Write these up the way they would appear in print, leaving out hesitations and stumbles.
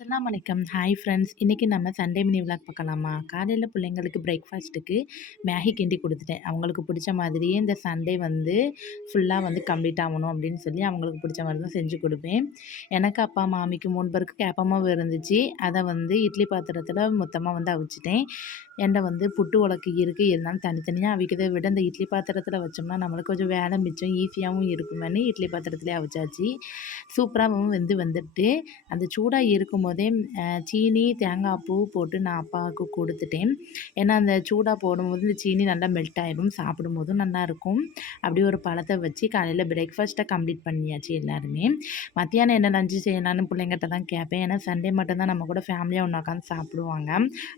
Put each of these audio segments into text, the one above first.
அஸ்ஸலாமு அலைக்கும். Hi friends. இன்றைக்கி நம்ம சண்டே மினி விலாக் பார்க்கலாமா? காலையில் பிள்ளைங்களுக்கு பிரேக்ஃபாஸ்ட்டுக்கு மேகி கிண்டி கொடுத்துட்டேன். அவங்களுக்கு பிடிச்ச மாதிரியே இந்த சண்டே வந்து ஃபுல்லாக வந்து கம்ப்ளீட் ஆகணும் அப்படின்னு சொல்லி அவங்களுக்கு பிடிச்ச மாதிரி தான் செஞ்சு கொடுப்பேன். எனக்கு அப்பா மாமிக்கு 3 பேருக்கு கேப்பமாவு இருந்துச்சு. அதை வந்து இட்லி பாத்திரத்தில் மொத்தமாக வந்து அவிச்சிட்டேன். என்கிட்ட வந்து புட்டு உலக்கு இருக்குது. இருந்தாலும் தனித்தனியாக அவிக்கிறத விட இந்த இட்லி பாத்திரத்தில் வச்சோம்னா நம்மளுக்கு கொஞ்சம் வேலை மிச்சம் ஈஸியாகவும் இருக்குமென்னு இட்லி பாத்திரத்திலே அவிச்சாச்சு. சூப்பராகவும் வந்துட்டு அந்த சூடாக இருக்கும்போதே சீனி தேங்காய் பூ போட்டு நான் அப்பாவுக்கு கொடுத்துட்டேன். ஏன்னா அந்த சூடாக போடும்போது இந்த சீனி நல்லா மெல்ட் ஆகிடும், சாப்பிடும்போதும் நல்லாயிருக்கும். அப்படி ஒரு பழத்தை வச்சு காலையில் பிரேக்ஃபாஸ்ட்டை கம்ப்ளீட் பண்ணியாச்சு எல்லாருமே. மத்தியானம் என்ன லஞ்சு செய்யலான்னு பிள்ளைங்கிட்ட தான் கேட்பேன். ஏன்னா சண்டே மட்டும்தான் நம்ம கூட ஃபேமிலியாக ஒன்று உட்காந்து சாப்பிடுவாங்க.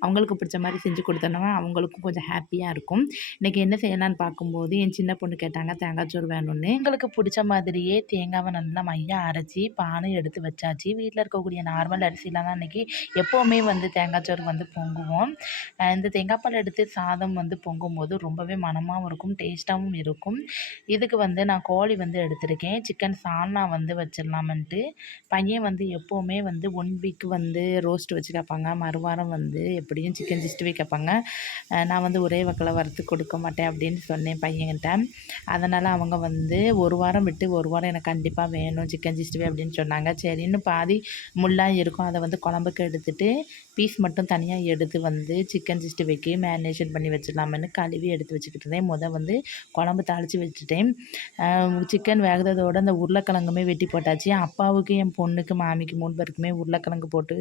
அவங்களுக்கு பிடிச்ச மாதிரி செஞ்சு கொடுத்தோன்னா அவங்களுக்கும் கொஞ்சம் ஹாப்பியாக இருக்கும். இன்றைக்கி என்ன செய்யலான்னு பார்க்கும்போது என் சின்ன பொண்ணு கேட்டாங்க தேங்காய் சோறு வேணும்னு. எங்களுக்கு பிடிச்ச மாதிரியே தேங்காவை நல்லா மையாக அரைச்சி பானை எடுத்து வச்சாச்சு. வீட்டில் இருக்கக்கூடிய நார்மல் அரிசியில் தான் இன்றைக்கி எப்போவுமே வந்து தேங்காய் சோறு வந்து பொங்குவோம். இந்த தேங்காய் பால் எடுத்து சாதம் வந்து பொங்கும்போது ரொம்பவே மணமாகவும் இருக்கும், டேஸ்ட்டாகவும் இருக்கும். இதுக்கு வந்து நான் கோழி வந்து எடுத்திருக்கேன். சிக்கன் சால்னா வந்து வச்சிடலாமன்ட்டு. பையன் வந்து எப்போவுமே வந்து 1 வீக் வந்து ரோஸ்ட் வச்சு கேட்பாங்க. மறுவாரம் வந்து எப்படியும் சிக்கன் 65 கேட்பாங்க. நான் வந்து ஒரே வக்கில் வறுத்து கொடுக்க மாட்டேன் அப்படின்னு சொன்னேன் பையன்கிட்ட. அதனால் அவங்க வந்து 1 வாரம் விட்டு 1 வாரம் எனக்கு கண்டிப்பாக வேணும் சிக்கன் 65 அப்படின்னு சொன்னாங்க. சரின்னு பாதி முள்ளாக இருக்கும், அதை வந்து குழம்புக்கு எடுத்துகிட்டு பீஸ் மட்டும் தனியாக எடுத்து வந்து சிக்கன் 65க்கு மேரினேஷன் பண்ணி வச்சிடலாமன்னு கழுவி எடுத்து வச்சுக்கிட்டு இருந்தேன். வந்து குழம்பு தாளித்து வச்சுட்டேன். சிக்கன் வேகிறதோடு அந்த உருளைக்கிழங்குமே வெட்டி போட்டாச்சு. அப்பாவுக்கு என் பொண்ணுக்கு மாமிக்கு 3 பேருக்குமே உருளைக்கிழங்கு போட்டு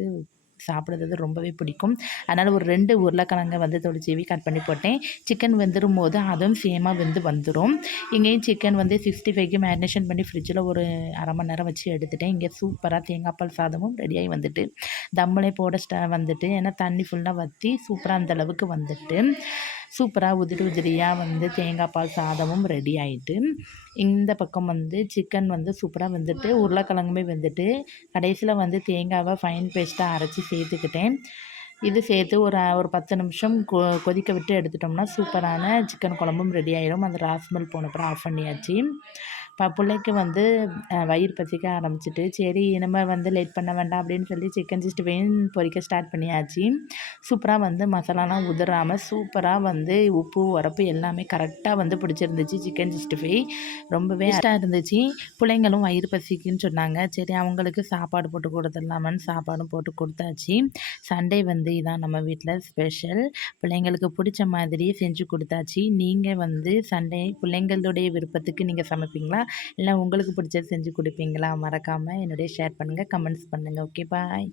சாப்பிட்றது ரொம்பவே பிடிக்கும். அதனால் ஒரு 2 உருளைக்கிழங்கை வந்து தொளிச்சீவி கட் பண்ணி போட்டேன். சிக்கன் வெந்துடும் போது அதுவும் சேமாக வந்துடும். இங்கேயும் சிக்கன் வந்து 65க்கு மேரினேஷன் பண்ணி ஃப்ரிட்ஜில் ஒரு அரை மணி நேரம் வச்சு எடுத்துட்டேன். இங்கே சூப்பராக தேங்காய் பால் சாதமும் ரெடியாகி வந்துட்டு தம்மிலே போட வந்துட்டு ஏன்னா தண்ணி ஃபுல்லாக வற்றி சூப்பராக அந்தளவுக்கு வந்துட்டு சூப்பராக உதிரியாக வந்து தேங்காய் பால் சாதமும் ரெடி ஆகிட்டு, இந்த பக்கம் வந்து சிக்கன் வந்து சூப்பராக வந்துட்டு உருளைக்கிழங்குமே வந்துட்டு கடைசியில் வந்து தேங்காவை ஃபைன் பேஸ்ட்டாக அரைச்சி சேர்த்துக்கிட்டேன். இது சேர்த்து ஒரு 10 நிமிஷம் கொதிக்க விட்டு எடுத்துட்டோம்னா சூப்பரான சிக்கன் குழம்பும் ரெடி ஆகிடும். அந்த ராஸ்மெல் போனப்புறம் ஆஃப் பண்ணியாச்சு. பிள்ளைக்கு வந்து வயிறு பசிக்க ஆரம்பிச்சிட்டு சரி இனிமேல் வந்து லேட் பண்ண வேண்டாம் அப்படின்னு சொல்லி சிக்கன் 65 பொரிக்க ஸ்டார்ட் பண்ணியாச்சு. சூப்பராக வந்து மசாலாலாம் உதிராமல் சூப்பராக வந்து உப்பு உரப்பு எல்லாமே கரெக்டாக வந்து பிடிச்சிருந்துச்சு. சிக்கன் 65 ரொம்பவே டேஸ்ட்டாக இருந்துச்சு. பிள்ளைங்களும் வயிறு பசிக்குன்னு சொன்னாங்க. சரி அவங்களுக்கு சாப்பாடு போட்டு கொடுத்துடலாமான்னு சாப்பாடும் போட்டு கொடுத்தாச்சு. சண்டே வந்து இதான் நம்ம வீட்டில் ஸ்பெஷல். பிள்ளைங்களுக்கு பிடிச்ச மாதிரி செஞ்சு கொடுத்தாச்சு. நீங்கள் வந்து சண்டே பிள்ளைங்களுடைய விருப்பத்துக்கு நீங்கள் சமைப்பீங்களா, இல்லை உங்களுக்கு பிடிச்சது செஞ்சு கொடுப்பீங்களா? மறக்காமல் என்னுடைய ஷேர் பண்ணுங்கள், கமெண்ட்ஸ் பண்ணுங்கள். ஓகே, பாய்.